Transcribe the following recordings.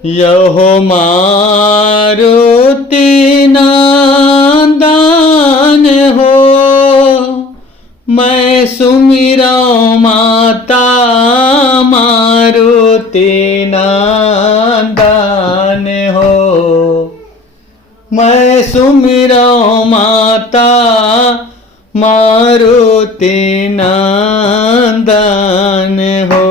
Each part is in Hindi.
यहो मारुति नंदन हो, मैं सुमिरऊँ माता मारुति नंदन हो। मैं सुमिरऊँ माता मारुति नंदन हो।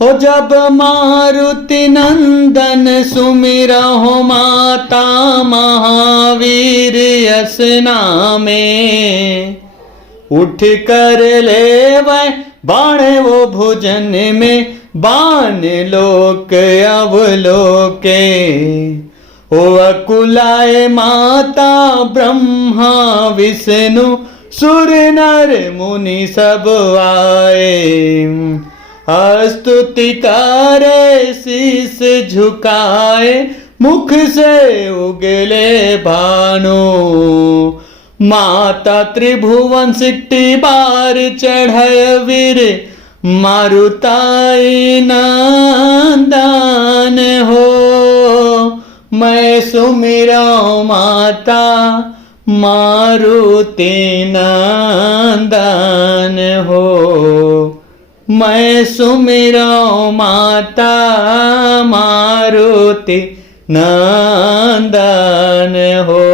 हो जब मारुति नंदन सुमिरहु माता महावीर यस नामे, उठ कर लेवै बाण वो भुजन में बाण लोक अवलोके। ओ अकुलाए माता ब्रह्मा विष्णु सुर नर मुनि सब आए, स्तुति करे शीस झुकाए मुख से उगले भानु। माता त्रिभुवन सिट्टी बार चढ़य वीर मारुताई नंदन हो। मैं सुमिरऊँ माता मारुति नंदन हो। मैं सुमिरऊँ माता मारुति नंदन हो।